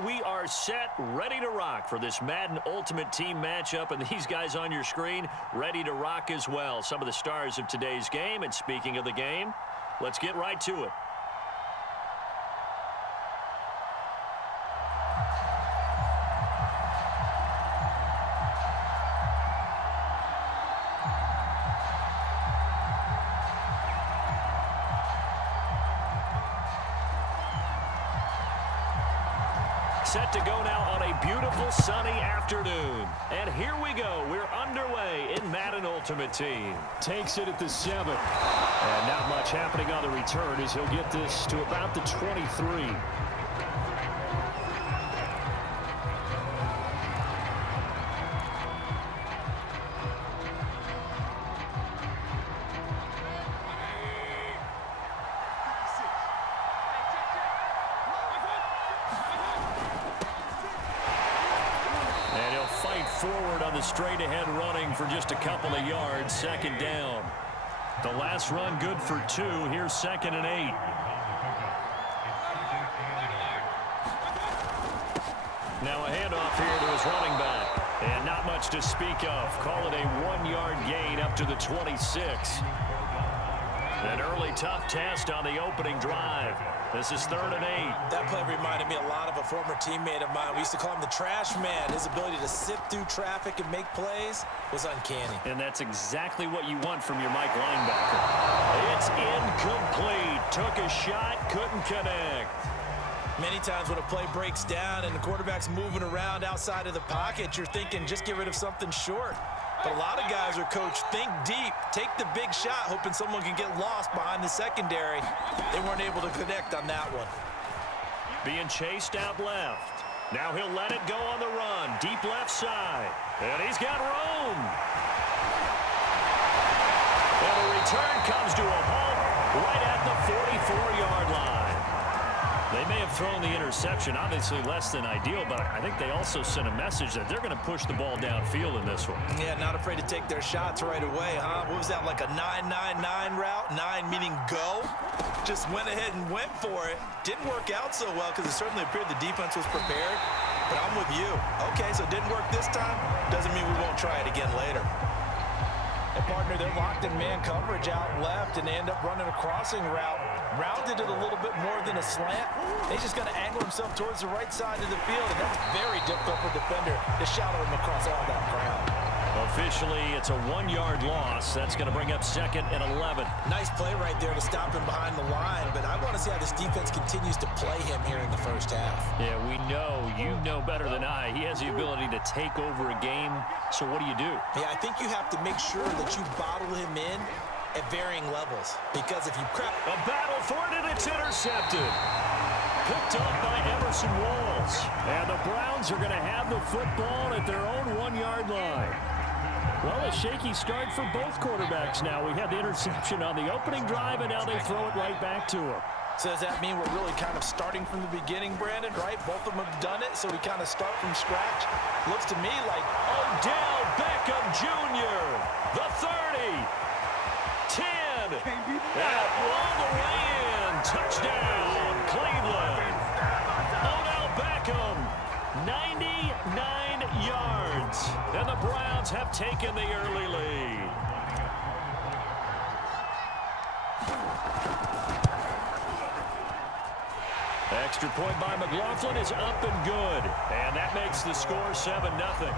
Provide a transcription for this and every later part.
We are set, ready to rock for this Madden Ultimate Team matchup, and these guys on your screen ready to rock as well. Some of the stars of today's game, and speaking of the game, let's get right to it. Set to go now on a beautiful sunny afternoon. And here we go. We're underway in Madden Ultimate Team. Takes it at the 7. And not much happening on the return as he'll get this to about the 23. Forward on the straight-ahead running for just a couple of yards. Second down. The last run good for 2. Here's 2nd and 8. Now a handoff here to his running back. And not much to speak of. Call it a 1-yard gain up to the 26. An early tough test on the opening drive. This is 3rd and 8. That play reminded me a lot of a former teammate of mine. We used to call him the trash man. His ability to sift through traffic and make plays was uncanny. And that's exactly what you want from your Mike linebacker. It's incomplete. Took a shot, couldn't connect. Many times when a play breaks down and the quarterback's moving around outside of the pocket, you're thinking just get rid of something short. But a lot of guys are coached, think deep, take the big shot, hoping someone can get lost behind the secondary. They weren't able to connect on that one. Being chased out left. Now he'll let it go on the run. Deep left side. And he's got room. And the return comes to a halt right at the 44-yard line. They may have thrown the interception, obviously less than ideal, but I think they also sent a message that they're going to push the ball downfield in this one. Yeah, not afraid to take their shots right away, huh? What was that, like a 9-9-9 route? 9 meaning go? Just went ahead and went for it. Didn't work out so well because it certainly appeared the defense was prepared, but I'm with you. Okay, so it didn't work this time. Doesn't mean we won't try it again later. And, partner, they're locked in man coverage out left, and they end up running a crossing route. Rounded it a little bit more than a slant. He's just going to angle himself towards the right side of the field, and that's very difficult for a defender to shadow him across all that ground. Officially, it's a 1-yard loss. That's going to bring up 2nd and 11. Nice play right there to stop him behind the line, but I want to see how this defense continues to play him here in the first half. Yeah, we know. You know better than I. He has the ability to take over a game, so what do you do? Yeah, I think you have to make sure that you bottle him in at varying levels, because if you crap... A battle for it, and it's intercepted. Picked up by Emerson Walls. And the Browns are going to have the football at their own 1-yard line. Well, a shaky start for both quarterbacks now. We had the interception on the opening drive, and now they throw it right back to him. So does that mean we're really kind of starting from the beginning, Brandon, right? Both of them have done it, so we kind of start from scratch. Looks to me like Odell Beckham Jr., the 30, 10, and all the way in. Touchdown, Cleveland. Odell Beckham, 99 yards. And the Browns have taken the early lead. Extra point by McLaughlin is up and good. And that makes the score 7-0.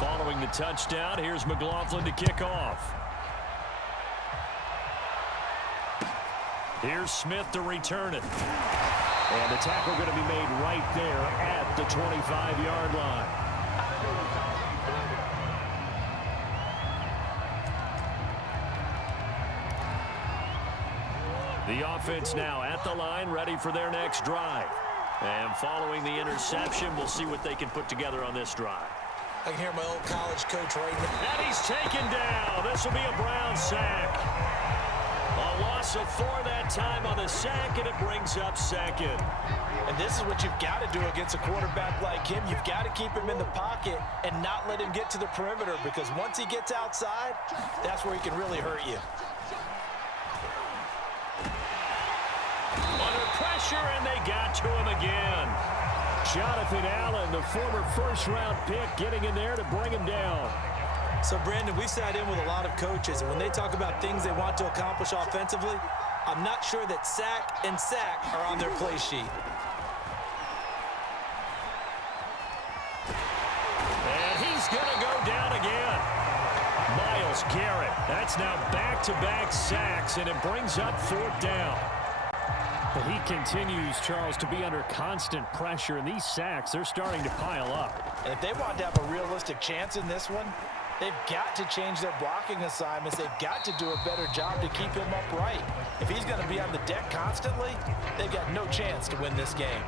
Following the touchdown, here's McLaughlin to kick off. Here's Smith to return it. And the tackle going to be made right there at the 25-yard line. The offense now at the line, ready for their next drive. And following the interception, we'll see what they can put together on this drive. I can hear my old college coach right now. And he's taken down. This will be a Brown sack. A loss of 4 that time on the sack, and it brings up 2nd. And this is what you've got to do against a quarterback like him. You've got to keep him in the pocket and not let him get to the perimeter, because once he gets outside, that's where he can really hurt you. pressure, and they got to him again. Jonathan Allen, the former first-round pick, getting in there to bring him down. So, Brandon, we've sat in with a lot of coaches, and when they talk about things they want to accomplish offensively, I'm not sure that sack and sack are on their play sheet. And he's going to go down again. Myles Garrett, that's now back-to-back sacks, and it brings up 4th down. But he continues, Charles, to be under constant pressure, and these sacks, they're starting to pile up. And if they want to have a realistic chance in this one, they've got to change their blocking assignments. They've got to do a better job to keep him upright. If he's going to be on the deck constantly, they've got no chance to win this game.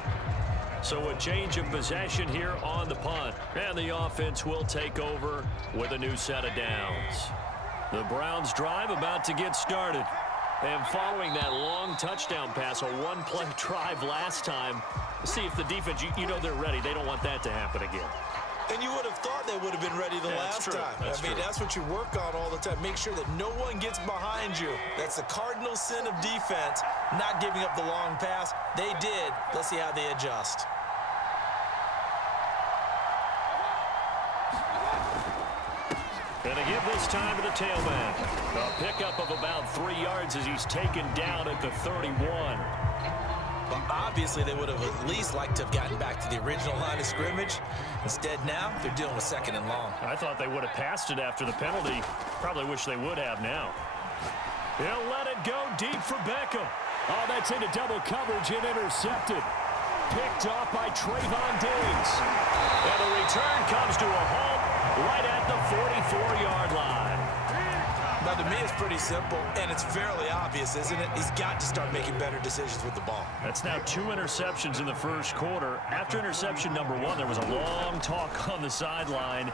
So a change of possession here on the punt. And the offense will take over with a new set of downs. The Browns drive about to get started. And following that long touchdown pass, a one-play drive last time, see if the defense, you know they're ready. They don't want that to happen again. And you would have thought they would have been ready the last time. I mean, that's what you work on all the time. Make sure that no one gets behind you. That's the cardinal sin of defense, not giving up the long pass. They did. Let's see how they adjust. Going to give this time to the tailback. A pickup of about 3 yards as he's taken down at the 31. But obviously, they would have at least liked to have gotten back to the original line of scrimmage. Instead, now, they're dealing with 2nd and long. I thought they would have passed it after the penalty. Probably wish they would have now. He'll let it go deep for Beckham. Oh, that's into double coverage and intercepted. Picked off by Trayvon Diggs. And the return comes to a halt right at the 44-yard line. Now, to me, it's pretty simple, and it's fairly obvious, isn't it? He's got to start making better decisions with the ball. That's now 2 interceptions in the first quarter. After interception number 1, there was a long talk on the sideline,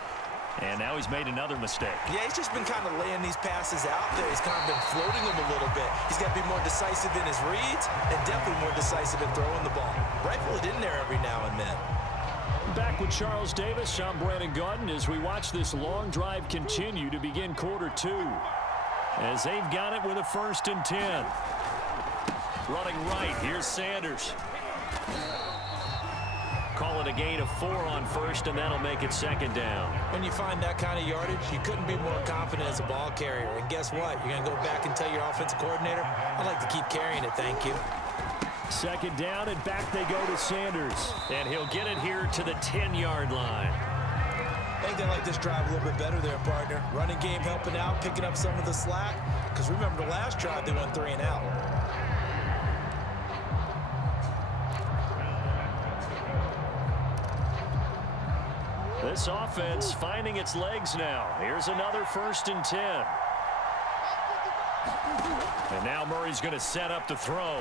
and now he's made another mistake. Yeah, he's just been kind of laying these passes out there. He's kind of been floating them a little bit. He's got to be more decisive in his reads and definitely more decisive in throwing the ball. Rifle it in there every now and then. Back with Charles Davis, I'm Brandon Gaudin as we watch this long drive continue to begin quarter 2. As they've got it with a 1st and 10. Running right, here's Sanders. Call it a gain of 4 on 1st, and that'll make it 2nd down. When you find that kind of yardage, you couldn't be more confident as a ball carrier. And guess what? You're going to go back and tell your offensive coordinator, I'd like to keep carrying it, thank you. 2nd down, and back they go to Sanders. And he'll get it here to the 10-yard line. I think they like this drive a little bit better there, partner. Running game helping out, picking up some of the slack. Because remember, the last drive, they went 3 and out. This offense finding its legs now. Here's another 1st and 10. And now Murray's going to set up to throw.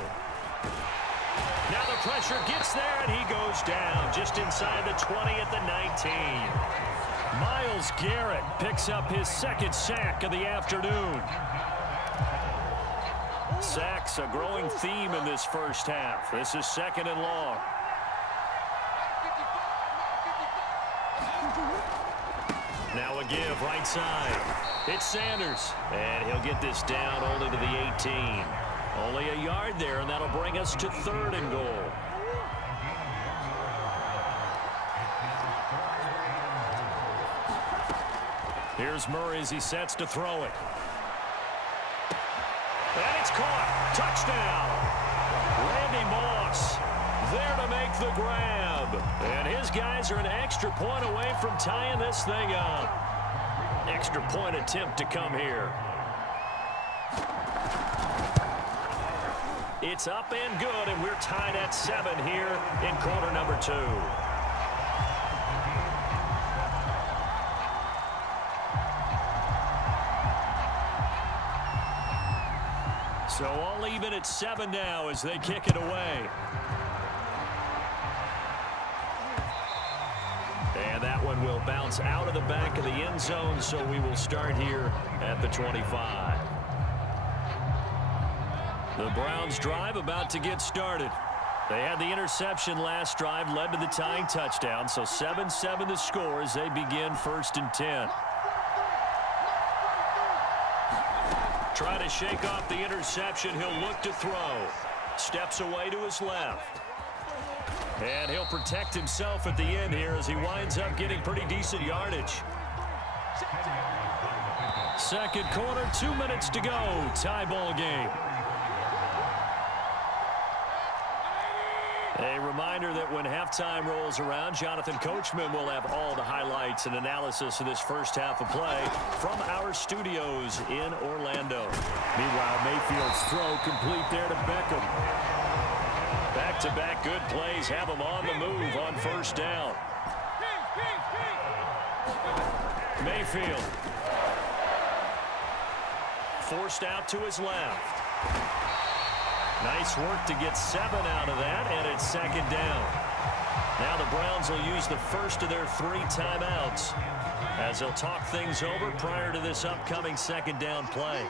Now the pressure gets there, and he goes down just inside the 20 at the 19. Myles Garrett picks up his 2nd sack of the afternoon. Sacks a growing theme in this first half. This is 2nd and long. Now a give right side. It's Sanders, and he'll get this down only to the 18. Only a yard there, and that'll bring us to 3rd and goal. Here's Murray as he sets to throw it. And it's caught. Touchdown. Randy Moss there to make the grab. And his guys are an extra point away from tying this thing up. Extra point attempt to come here. It's up and good, and we're tied at 7 here in quarter number 2. So all even at 7 now as they kick it away. And that one will bounce out of the back of the end zone, so we will start here at the 25. The Browns drive about to get started. They had the interception last drive, led to the tying touchdown, so 7-7 the score as they begin 1st and 10. Try to shake off the interception. He'll look to throw. steps away to his left. And he'll protect himself at the end here as he winds up getting pretty decent yardage. Second quarter, 2 minutes to go. Tie ball game. A reminder that when halftime rolls around, Jonathan Coachman will have all the highlights and analysis of this first half of play from our studios in Orlando. Meanwhile, Mayfield's throw complete there to Beckham. Back-to-back good plays have him on the move on first down. Mayfield. Forced out to his left. Nice work to get 7 out of that, and it's second down. Now the Browns will use the first of their 3 timeouts as they'll talk things over prior to this upcoming second down play.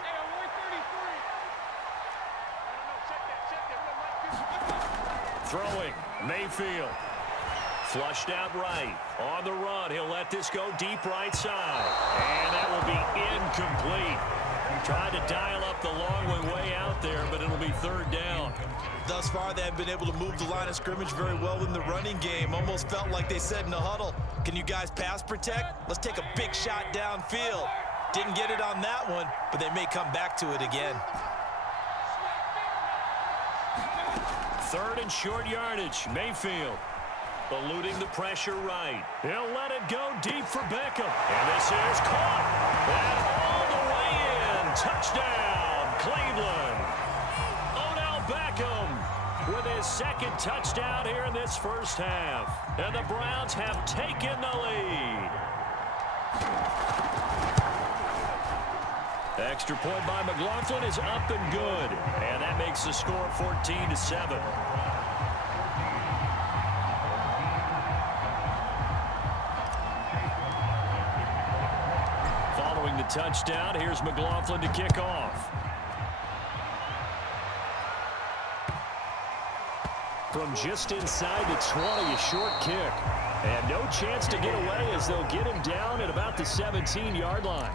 Throwing, Mayfield. Flushed out right. On the run, he'll let this go deep right side. And that will be incomplete. Tried to dial up the long way out there, but it'll be third down. Thus far, they have been able to move the line of scrimmage very well in the running game. Almost felt like they said in the huddle, can you guys pass protect? Let's take a big shot downfield. Didn't get it on that one, but they may come back to it again. Third and short yardage, Mayfield. Eluding the pressure right. He'll let it go deep for Beckham. And this is caught. And all the way in. Touchdown, Cleveland. Odell Beckham with his second touchdown here in this first half. And the Browns have taken the lead. Extra point by McLaughlin is up and good. And that makes the score 14-7. Following the touchdown, here's McLaughlin to kick off. From just inside the 20, a short kick. And no chance to get away as they'll get him down at about the 17-yard line.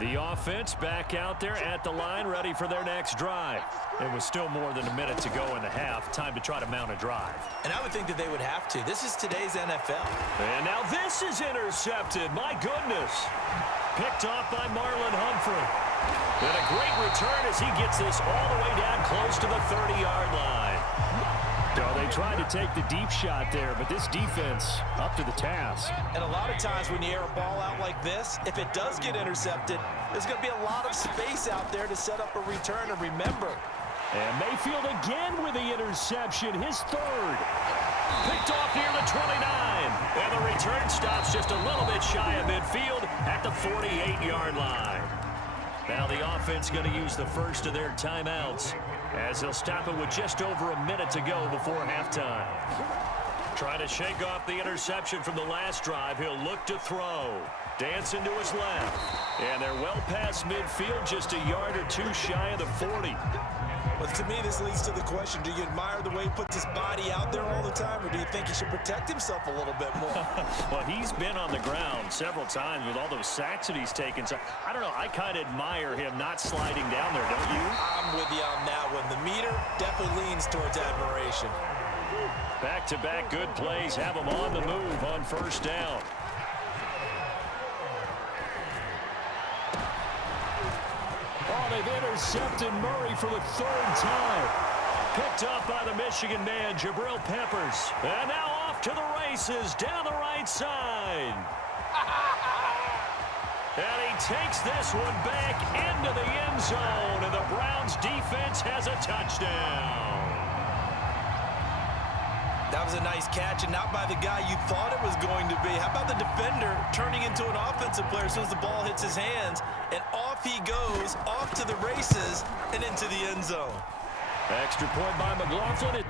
The offense back out there at the line, ready for their next drive. It was still more than a minute to go in the half. Time to try to mount a drive. And I would think that they would have to. This is today's NFL. And now this is intercepted. My goodness. Picked off by Marlon Humphrey. And a great return as he gets this all the way down close to the 30-yard line. Oh, they tried to take the deep shot there, but this defense up to the task. And a lot of times when you air a ball out like this, if it does get intercepted, there's going to be a lot of space out there to set up a return. And remember, and Mayfield again with the interception, his third. Picked off near the 29. And the return stops just a little bit shy of midfield at the 48-yard line. Now the offense going to use the first of their timeouts as they'll stop it with just over a minute to go before halftime. Trying to shake off the interception from the last drive. He'll look to throw. Dancing to his left. And they're well past midfield, just a yard or two shy of the 40. Well, to me, this leads to the question, do you admire the way he puts his body out there all the time, or do you think he should protect himself a little bit more? Well, he's been on the ground several times with all those sacks that he's taken. So, I don't know, I kind of admire him not sliding down there, don't you? I'm with you on that one. The meter definitely leans towards admiration. Back-to-back good plays have him on the move on first down. Oh, they've intercepted Murray for the third time. Picked up by the Michigan man, Jabril Peppers. And now off to the races down the right side. And he takes this one back into the end zone. And the Browns defense has a touchdown. That was a nice catch, and not by the guy you thought it was going to be. How about the defender turning into an offensive player as soon as the ball hits his hands, and off he goes, off to the races, and into the end zone. Extra point by McLaughlin.